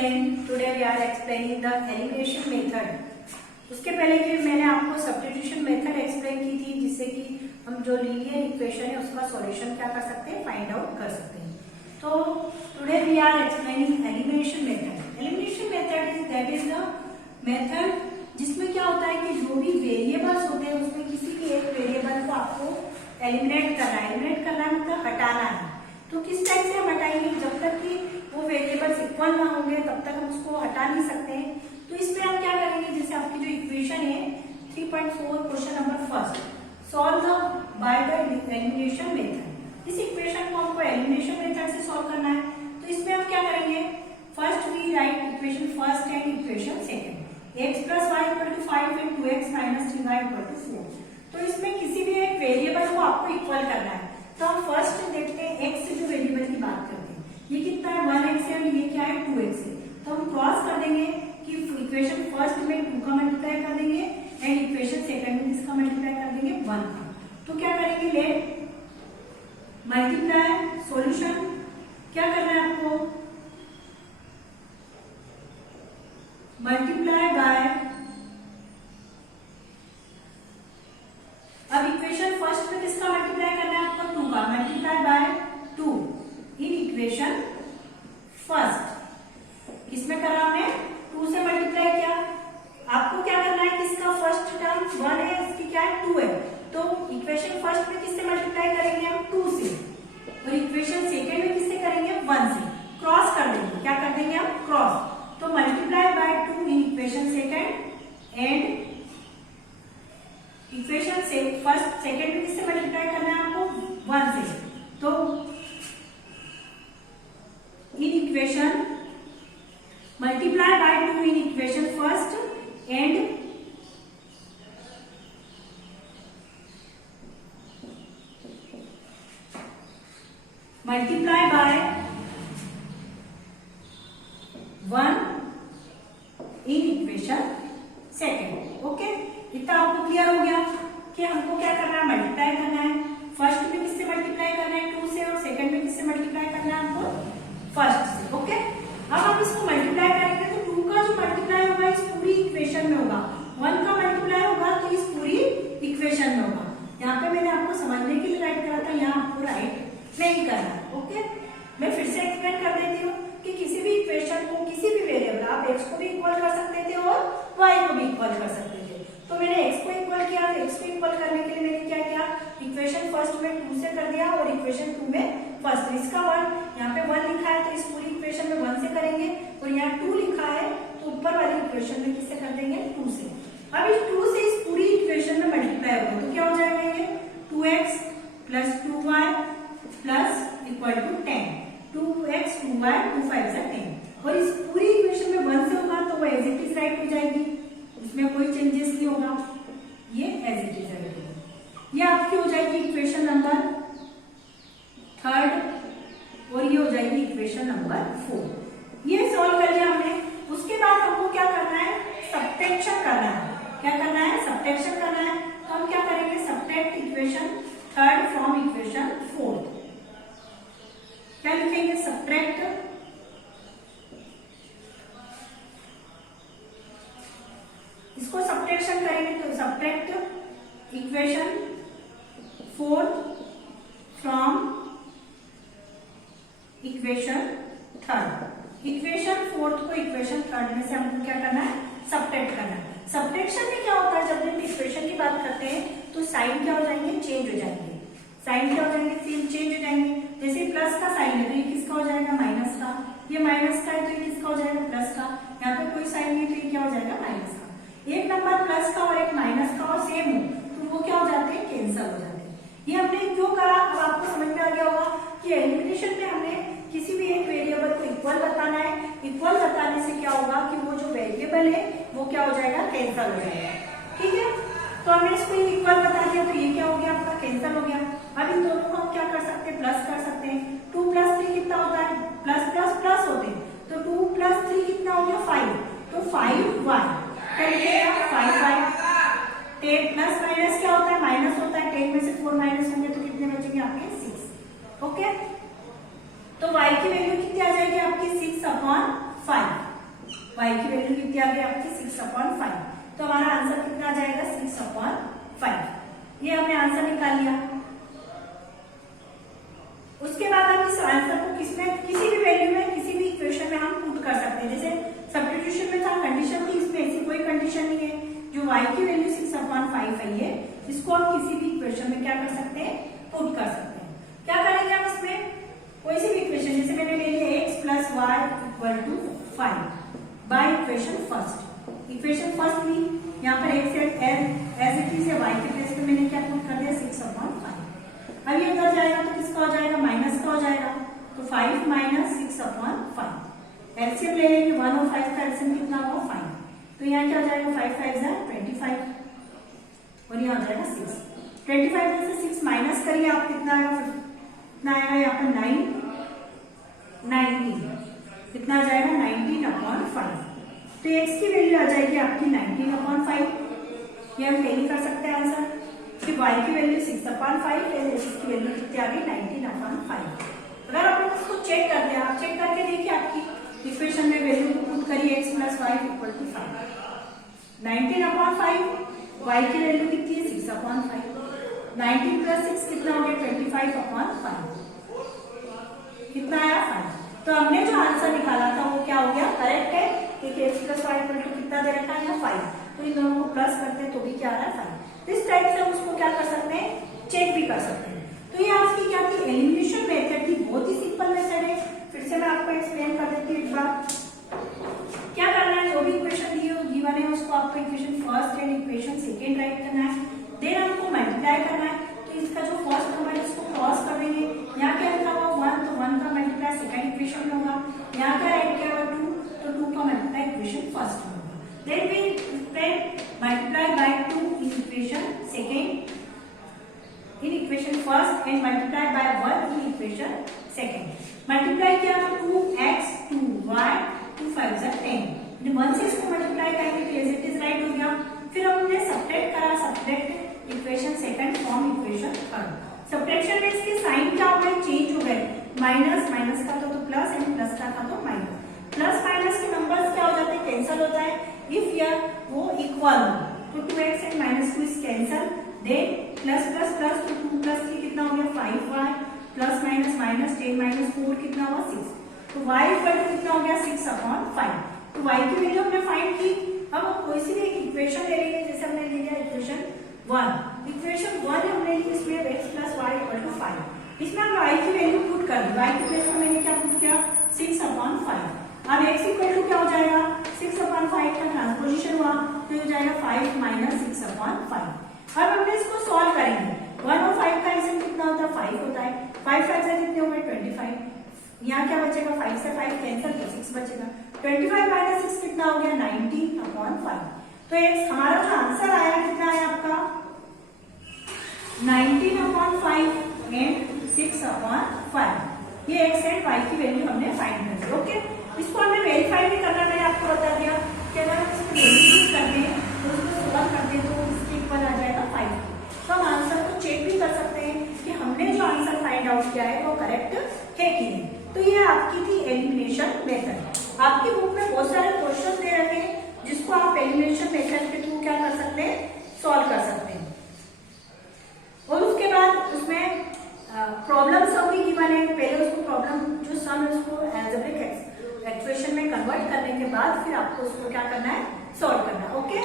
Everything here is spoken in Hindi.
everyone, today we are explaining the elimination method. उसके पहले कि मैंने आपको सब्स्टिट्यूशन मेथड एक्सप्लेन की थी, जिससे कि हम जो लीनियर इक्वेशन है उसका सॉल्यूशन क्या कर सकते हैं, फाइंड आउट कर सकते हैं. तो today we are explaining elimination method. Elimination method is that is the method जिसमें क्या होता है कि जो भी वेरिएबल्स होते हैं उसमें किसी भी एक वेरिएबल को आपको एलिमिनेट करना है. एलिमिनेट करना है मतलब हटाना है. तो किस टाइप से हम हटाएंगे, जब तक कि वो वेरिएबल्स इक्वल ना होंगे तब तक हम उसको हटा नहीं सकते हैं. तो इसमें हम क्या करेंगे, जैसे आपकी जो इक्वेशन है 3.4 question number first, solve the by the elimination method. इस इक्वेशन को हमको एलिमिनेशन मेथड से सॉल्व करना है. तो इसमें हम क्या करेंगे, first we write equation first and equation second. x plus y equal to 5 and 2x minus 3y equal to 4. तो इसमें किसी भी एक वेरिएबल को आपको इक्वल करना है. तो हम फर्स्ट देखते हैं x से जो वेरिएबल की बात करते हैं, ये कितना है 1x है और ये क्या है 2x है. तो हम क्रॉस कर देंगे कि इक्वेशन फर्स्ट में 2 का मल्टीप्लाई कर देंगे एंड इक्वेशन सेकंड में किसका मल्टीप्लाई कर देंगे 1 का. तो क्या करेंगे, लेट मल्टीप्लाई सॉल्यूशन. क्या करना है आपको, मल्टीप्लाई बाय, अब इक्वेशन फर्स्ट में किसका मल्टीप्लाई करना है आपको 2 का. Multiply by 2 in equation first. किसमें करा हमने 2 से मल्टीप्लाई किया. आपको क्या करना है, किसका फर्स्ट टर्म 1 है, इसकी क्या है 2 है. तो इक्वेशन फर्स्ट में किससे मल्टीप्लाई करेंगे हम 2 से, और इक्वेशन सेकेंड में किससे करेंगे 1 से. क्रॉस कर देंगे, क्या कर देंगे हम क्रॉस. तो multiply by 2 in equation second and equation से फर्स्ट सेकेंड में किससे मल्टीप्लाई करना है आपको 1 से. तो in equation multiply by 2 in equation first and multiply by 1 in equation second. Okay, इतना आपको क्लियर हो गया कि हमको क्या करना है, मल्टीप्लाई करना है. फर्स्ट में किससे मल्टीप्लाई करना है 2 से, और सेकंड में किससे मल्टीप्लाई करना है हमको फर्स्ट से. ओके, अब हम इसको मल्टीप्लाई करेंगे तो 2 का जो मल्टीप्लाई होगा इस पूरी इक्वेशन में होगा, 1 का मल्टीप्लाई होगा तो इस पूरी इक्वेशन में होगा. यहाँ पे मैंने आपको समझने के लिए राइट करा था, यहाँ आपको राइट नहीं करना. ओके, मैं फिर से एक्सप्लेन कर देती हूँ कि किसी भी इक्वेशन को, किसी भी वेरिएबल, आप x को भी इक्वल कर सकते थे और y को भी इक्वल कर सकते थे. तो मैंने x को इक्वल किया, x को इक्वल करने के लिए मैंने क्या किया, इक्वेशन फर्स्ट में 2 से कर दिया और इक्वेशन 2 में फर्स्ट. इसका 1 यहाँ पे 1 लिखा है तो इस पूरी इक्वेशन में 1 से करेंगे, और यहाँ 2 लिखा है तो ऊपर वाली इक्वेशन में किससे कर देंगे 2 से. अब इस 2 से इस पूरी इक्वेशन में मल्टीप्लाई होगा तो क्या हो जाएगा, ये 2x plus 2y plus equal to 10. 2x 2y 2 5 से 10. और इस पूरी इक्वेशन में 1 से होगा तो वो एज इट इज राइट हो जाएगी, इसमें कोई चेंजेस नहीं होगा, ये एज इट इज राइट होगा. ये आपकी हो जाएगी इक्वेशन नंबर थर्ड, और ये हो जाएगी इक्वेशन नंबर 4. ये सॉल्व कर लिया हमने. उसके बाद हमको क्या करना है, सब्ट्रैक्शन करना है. क्या करना है, सब्ट्रैक्शन करना है. तो हम क्या करेंगे, subtract equation third from equation 4. क्या लिखेंगे, सब्ट्रैक्ट इसको सब्ट्रैक्शन करेंगे तो subtract equation 4 from equation third. Equation fourth को इक्वेशन थर्ड में से हमको क्या करना है, सब्ट्रैक्ट करना है. सब्ट्रैक्शन में क्या होता है, जब हम इक्वेशन की बात करते हैं तो साइन क्या हो जाएंगे, चेंज हो जाएंगे. साइन क्या हो जाएंगे, चेंज हो जाएंगे. जैसे प्लस का साइन है तो ये किसका हो जाएगा, माइनस का. ये माइनस का है तो ये किसका हो जाएगा, प्लस का. यहाँ पे कोई साइन नहीं तो ये क्या हो जाएगा, माइनस का. एक नंबर प्लस का और एक माइनस का और सेम हो तो वो क्या हो जाते हैं, कैंसिल हो जाते हैं. ये हमने क्यों करा, अब आपको समझ में आ गया होगा कि एलिमिनेशन में हमने किसी भी एक वेरिएबल को इक्वल बताना है. इक्वल बताने से क्या होगा कि वो जो वेरिएबल है वो क्या हो जाएगा, कैंसिल हो जाएगा. ठीक है, तो हमने इसको इक्वल बता दिया तो ये क्या हो गया, आपका कैंसिल हो गया. अब इन दोनों को हम क्या कर सकते हैं, प्लस कर सकते हैं. 2 प्लस 3 कितना होता है, प्लस प्लस प्लस होते हैं. तो 2 प्लस 3 कितना हो गया 5. तो 5y क्या लिखेगा, 5y. 10 प्लस माइनस क्या होता है, माइनस होता है. 10 में से 4 माइनस होंगे तो कितने बचेंगे आपके 6. ओके, तो y की वैल्यू कितनी आ जाएगी आपकी 6/5. y की वैल्यू कितनी आ गई आपकी 6/5। तो हमारा आंसर कितना आ जाएगा 6/5। ये हमने आंसर निकाल लिया। उसके बाद हम इस आंसर को किसमें किसी भी वैल्यू में किसी भी इक्वेशन में हम पुट कर सकते हैं। जैसे सब्स्टिट्यूशन में था कंडीशन थी, इसमें ऐसी कोई कंडीशन नहीं है। जो y की वैल्यू 6/5 है ये, इसको हम किसी भी इक्वेशन में क्या कर सकते हैं पुट कर सकते हैं। क्या करेंगे हम इसमें कोई सी भी इक्वेशन, जैसे मैंने ले लिया x + y = 5 by equation first. Equation first ली, यहाँ पर x एज इट इज है, y के प्लेस पे मैंने क्या पुट कर दिया 6/5। अब ये उधर जाएगा तो किसका हो जाएगा माइनस का हो जाएगा, तो 5 - 6/5। एलसीएम ले लेंगे, 1 और 5 का एलसीएम कितना होगा 5। तो यहाँ क्या हो जाएगा 5 × 5 = 25 और यहाँ हो जाएगा 6। 25 में से 6 माइनस करिए आप, कितना आएगा, कितना आएगा यहाँ पर 19 कितना आ जाएगा 19/5। तो x की वैल्यू आ जाएगी आपकी 19/5। ये हम कैरी कर सकते हैं आंसर कि y की वैल्यू 6/5 है, x की वैल्यू कितनी आ गई 19/5। अगर आप इसको चेक करते हैं, आप चेक करके देखिए आपकी इक्वेशन में वैल्यू को पुट करिए x + y = 5। 19/5 y की वैल्यू कितनी है 6/5। 19 + 6 कितना हो गया 25/5। कितना आया 5। तो हमने जो आंसर निकाला था वो क्या हो गया करेक्ट है, क्योंकि x + y = कितना दे रखा है यहाँ 5। तो इन दोनों को प्लस करते हैं तो भी क्या आ रहा है 5। इस टाइप से हम उसको क्या कर सकते हैं चेक भी कर सकते हैं। तो ये आज की क्या थी एलिमिनेशन मेथड की, बहुत ही सिंपल मेथड है। फिर से मैं आपको एक्सप्लेन कर देती हूँ एक बार। क्या करना है, जो भी इक्वेशन गिवन है उसको आपको equation first and equation second right करना है, देन आपको मल्टीप्लाई करना है। तो इसका जो फर्स्ट नंबर है इसको क्रॉस कर देंगे, यहाँ क्या लिखा हुआ 1, तो 1 का मल्टीप्लाई सेकंड इक्वेशन में होगा। यहाँ क्या राइट किया हुआ 2, तो 2 का मल्टीप्लाई इक्वेशन फर्स्ट में होगा। Then we multiply by 2 in equation second in equation first and multiply by 1 in equation second। Multiply किया तो 2x 2y 2 5 = 10। 1 से इसको मल्टीप्लाई करेंगे तो एज इट इज राइट हो गया। फिर हमने सब्ट्रैक्ट करा, subtract equation second from equation third. Subtraction में इसके साइन क्या हो गए चेंज हो गए, माइनस माइनस का तो प्लस एंड प्लस का तो माइनस। प्लस माइनस के नंबर्स क्या हो जाते हैं कैंसिल होता है इफ यार वो इक्वल हो। तो 2x and -2 is cancel. Then plus plus plus तो 2 + 3 कितना हो गया 5y प्लस माइनस माइनस 10 - 4 कितना हुआ 6। तो y = कितना हो गया 6/5। तो y की वैल्यू हमने फाइंड की। अब हम कोई सी भी एक इक्वेशन ले लेंगे, जैसे हमने ले लिया इक्वेशन 1। इक्वेशन 1 हमने ली, इसमें x + y = 5। इसमें हम y की वैल्यू पुट कर दी, y की प्लेस में मैंने क्या पुट किया 6/5। अब x = क्या हो जाएगा 6/5 का ट्रांसपोजिशन हुआ तो हो जाएगा 5 - 6/5। अब हमने इसको सॉल्व करेंगे। 1 और 5 का एलसीएम कितना होता है 5 होता है। 5 5 से कितने हो गए 25। यहाँ क्या बचेगा 5 से 5 कैंसिल तो 6 बचेगा। 25 - 6 कितना हो गया 19/5। तो एक हमारा जो आंसर आया कितना है आपका 19/5 एंड 6/5। ये x एंड y की वैल्यू हमने फाइंड कर दी। ओके, इसको हमने वेरीफाई भी करना, मैंने आपको बता दिया कि अगर हम इसको वेरीफाई कर दें तो उसको सॉल्व कर दें तो इसके इक्वल आ जाएगा 5। तो हम आंसर को चेक भी कर सकते हैं कि हमने जो आंसर फाइंड आउट किया है वो करेक्ट है कि नहीं। तो ये आपकी थी एलिमिनेशन मेथड। आपकी बुक में बहुत सारे क्वेश्चन दे रखे हैं जिसको आप एलिमिनेशन मेथड के थ्रू क्या कर सकते हैं सॉल्व कर सकते हैं। और उसके बाद उसमें प्रॉब्लम सम भी गिवन है। पहले उसको प्रॉब्लम जो सम है उसको अलजेब्रिक एक्सप्रेशन में कन्वर्ट करने के बाद फिर आपको उसको क्या करना है सॉल्व करना है। ओके।